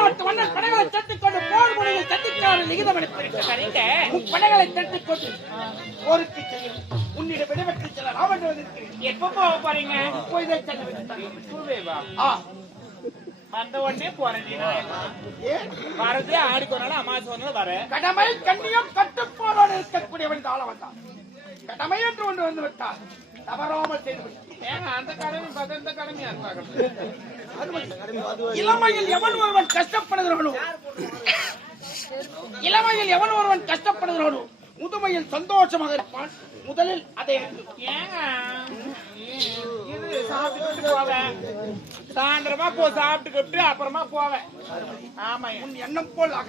நாட்டு மன்னர் படைகளை தட்டிக்கொண்டு போர் முனையில் தட்டிக்கான லிகிதம் அனுப்பியிருக்கிறேன். படைகளை தட்டிக்கொண்டு போருக்கு செல்லும். உன்னிடம் விடைபெற்று செல்ல ராவன் வந்திருக்கிறேன். எப்ப போக போறீங்க? போய்தான் செல்ல வேண்டும். வந்த உடனே போறேன். வரதே ஆடிக்கு ஒரு நாள் அமாவாசை ஒரு நாள் வர. கடமை கண்ணியம் கட்டுப்பாடோடு இருக்கக்கூடியவன் தாழ வந்தான். கடமை என்று ஒன்று வந்து விட்டார். தவறாமல் செய்து ஏங்க அந்த கடமை பார்த்தா இந்த கடமையா இருப்பாங்க. இளமையில் எவன் ஒருவன் கஷ்டப்படுகிறானோ, இளமையில் எவன் ஒருவன் கஷ்டப்படுகிறானோ முதுமையில் சந்தோஷமாக இருப்பான். முதலில் அதை ஏங்க இது சாப்பிட்டு போவேன். சாயந்தரமா சாப்பிட்டுக்கிட்டு அப்புறமா போவேன். ஆமா உன் எண்ணம் போல் ஆக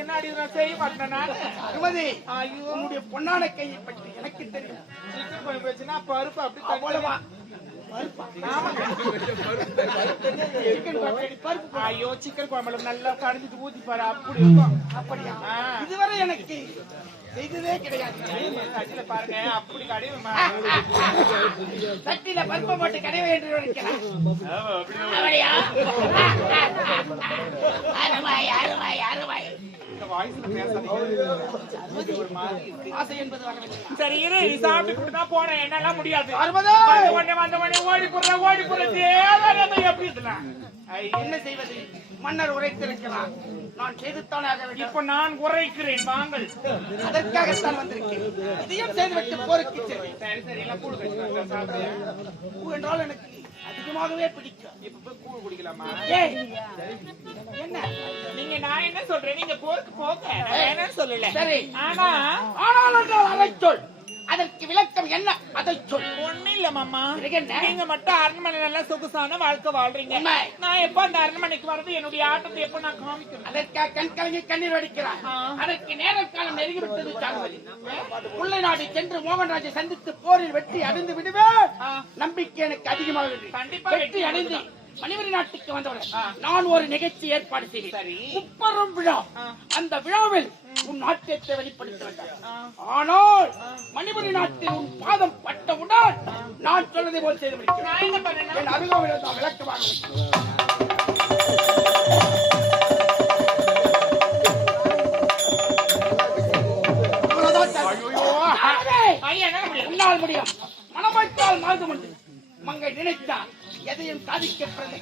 என்னடி நான் செய்ய மாட்டேன். அனுமதி உன்னுடைய பொன்னான கையை பற்றி எனக்கு தெரியும். சிக்கன் குழம்பு வச்சுன்னா பருப்பு அப்படி அவ்வளவா ஐயோ சிக்கன் குழம்புல நல்லா கடைஞ்சிட்டு ஊத்தி பாரு. அப்படி இருக்கும். அப்படியா? இதுவரை எனக்கு செய்ததே கிடையாது. சட்டில பாருங்க அப்படி கடையுமா. சட்டில பருப்பை போட்டு கடைவை என்று நினைக்கிறேன். சரி இரு சாப்பிட்டு தான் போனேன். என்னெல்லாம் முடியாது. ஓடி போறது எப்படி என்ன செய்வது? மன்னர் உரைத்திருக்கிறார். நான் செய்துத்தானே ஆக வேண்டும். இப்ப நான் உரைக்கிறேன். வாங்கள். அதற்காகத்தான் வந்திருக்கேன். இதையும் செய்துவிட்டு போருக்கு செல்வேன். சரி சரி எல்லாம் கூழ் பூ என்றால் எனக்கு அதிகமாகவே பிடிக்கும். இப்ப போய் கூழ் குடிக்கலாமா? என்ன நீங்க நான் என்ன சொல்றேன்? நீங்க போருக்கு போங்க. என்ன சொல்லல. சரி. ஆனால் என்றால் அதை சொல். அதற்கு விளக்கம் என்ன? அதை சொல். ஒண்ணு இல்ல மாமா. நீங்க மட்டும் அரண்மனை நல்லா சொகுசான வாழ்க்கை வாழ்றீங்க. நான் எப்ப அந்த அரண்மனைக்கு வர்றது? என்னுடைய ஆட்டத்தை எப்ப நான் காமிக்கிறேன்? அதற்காக கண் கலங்கி கண்ணீர் வடிக்கிறார். அதற்கு நேரம் காலம் நெருங்கிவிட்டது. சாகுபடி முல்லை நாடு சென்று மோகன்ராஜை சந்தித்து போரில் வெற்றி அடைந்து விடுவேன். நம்பிக்கை எனக்கு அதிகமாக. கண்டிப்பா வெற்றி அடைந்து மணிவரி நாட்டுக்கு வந்தவுடன் நான் ஒரு நிகழ்ச்சி ஏற்பாடு செய்வேன். முப்பெரும் விழா. அந்த விழாவில் உன் நாட்டியத்தை வெளிப்படுத்த வேண்டாம். ஆனால் மணிவரி நாட்டில் உன் பாதம் பட்டவுடன் நான் சொன்னதை போல் செய்து முடிக்கிறேன். என் அருகாமையில் நான் விளக்கமாக உன்னால் முடியும். மனமைத்தால் மாறுது கொண்டு மங்கை நினைத்தார் எதையும் சாதிக்கப்படுறது.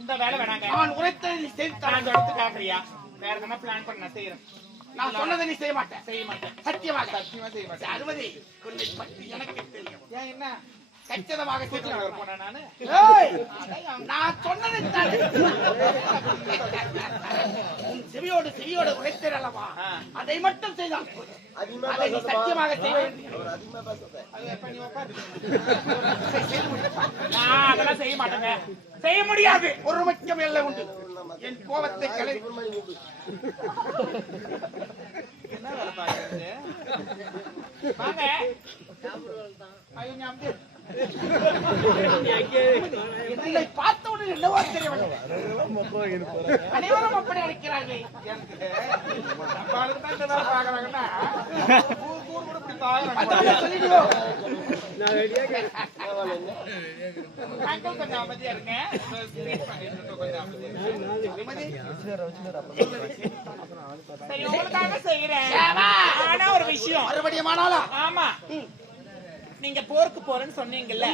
இந்த வேலை வேணாங்க. நான் உரைத்ததை நீ செய்து காக்குறியா? வேற என்ன பிளான் பண்ண நான் செய்யறேன். நான் சொன்னதை நீ செய்ய மாட்டேன். செய்ய மாட்டேன். சத்தியமாக சத்தியமா செய்ய மாட்டேன். அனுமதி உன்னை பற்றி எனக்கு தெரியும். ஏன் என்ன கச்சிதமாக போன நானு நான் சொன்னதை உன் செவியோடு உரைத்தேன் அல்லவா? அதை மட்டும் செய்தான். அதை நீ சத்தியமாக செய்ய அதெல்லாம் செய்ய மாட்டேங்க. செய்ய முடியாது. ஒரு முக்கியம் எல்லை உண்டு. என் கோபத்தை கிளறி என்ன வேலை பாக்குறது? வாங்க. ஐயோ ஞாபகம் என்னை பார்த்தவுடன் என்னவோ தெரியவில்லை. அனைவரும் அப்படி அழைக்கிறார்கள். பாக்குறாங்கன்னா கொஞ்சம் அமைதியா இருங்க. சரி உங்களுக்காக செய்யறேன். ஆனா ஒரு விஷயம் மறுபடியும் ஆனாலும் ஆமா நீங்க போருக்கு போறேன்னு சொன்னீங்கல்ல.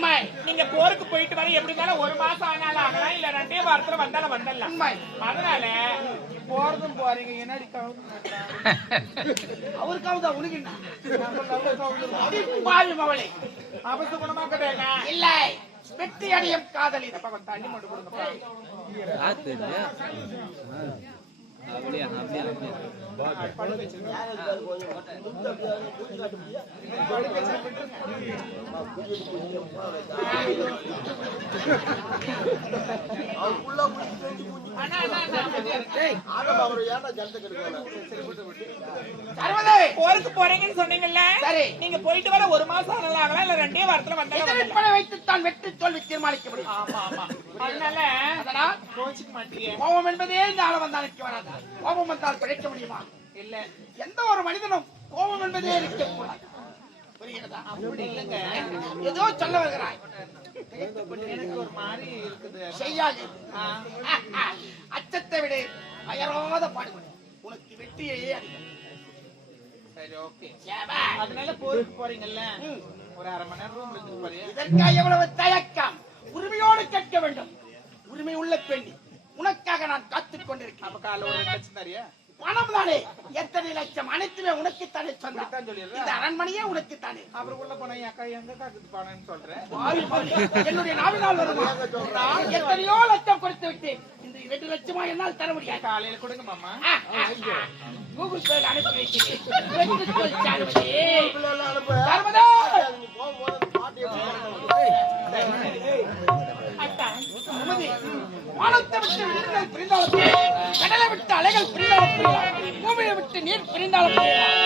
நீங்க போருக்கு போயிட்டு வர எப்படி இருந்தாலும் ஒரு மாசம் ஆனாலும் ஆகலாம், இல்ல 2 வாரத்துல வந்தாலும் வந்துடலாம். அதனால போறதும் போறீங்க. என்னடி அவருக்காவது உனக்கு அவச குணமா கிடையாது. இல்ல வெற்றி அடையும் காதலி. தண்ணி மட்டும் கொடுங்க. போருக்கு போறீங்கன்னு சொன்னீங்கல்ல. நீங்க போயிட்டு வர ஒரு மாசம் ஆகலாம், இல்ல 2 வாரத்துல வந்தாலும் வைத்துத்தான் வெற்றி தோல்வி தீர்மானிக்க முடியும். ஆமா ஆமா. அதனால அதனால் கோச்சிக்க மாட்டீங்க. கோபம் என்பதே இந்த ஆள வந்தாலுக்கு வராது. கோபம் வந்தால் பிழைக்க முடியுமா? இல்ல. எந்த ஒரு மனிதனும் கோபம் என்பதே இருக்கக்கூடாது. புரிகிறதா? அப்படி இல்லைங்க, ஏதோ சொல்ல வருகிறாய். எனக்கு ஒரு மாதிரி இருக்குது. செய்யாது. அச்சத்தை விடு, அயராத பாடுபடு, உனக்கு வெற்றியே அடிக்கும். சரி, ஓகே. சேவா. அதனால போருக்கு போறீங்கல்ல, ஒரு 1/2 மணி நேரம் ரூம்ல இருந்து போறீங்க. இதற்காக எவ்வளவு தயக்கம்? உரிமையோடு கேட்க வேண்டும். உரிமை உள்ள பெண்ணி, உனக்காக நான் காத்துக் கொண்டிருக்கேன். அப்ப காலைல ஒரு 2 லட்சம் தரியா? பணம் தானே, எத்தனை லட்சம் அனைத்துமே உனக்குத்தானே சொன்னான். இப்படித்தான் சொல்லிடுறேன். இந்த அரண்மனையே உனக்குத்தானே. அப்புறம் உள்ள போனா என் அக்கா எங்க காக்குது பணம்னு சொல்றேன். என்னுடைய நாவினால் வருமா? நான் எத்தனையோ லட்சம் கொடுத்து விட்டேன். இந்த 2 லட்சமா என்னால் தர முடியாது. காலையில கொடுங்க மாமா. கூகுள் பேல அனுப்பி வைக்கிறேன். வெற்றிக்கொள் சாருமதி. சாருமதி! சுமதி, வானத்தை விட்டு விண்மீன்கள் பிரிந்தாலும் பிரியலாம், கடலை விட்டு அலைகள் பிரிந்தாலும் பிரியலாம், பூமியை விட்டு நீர் பிரிந்தாலும் பிரியலாம்,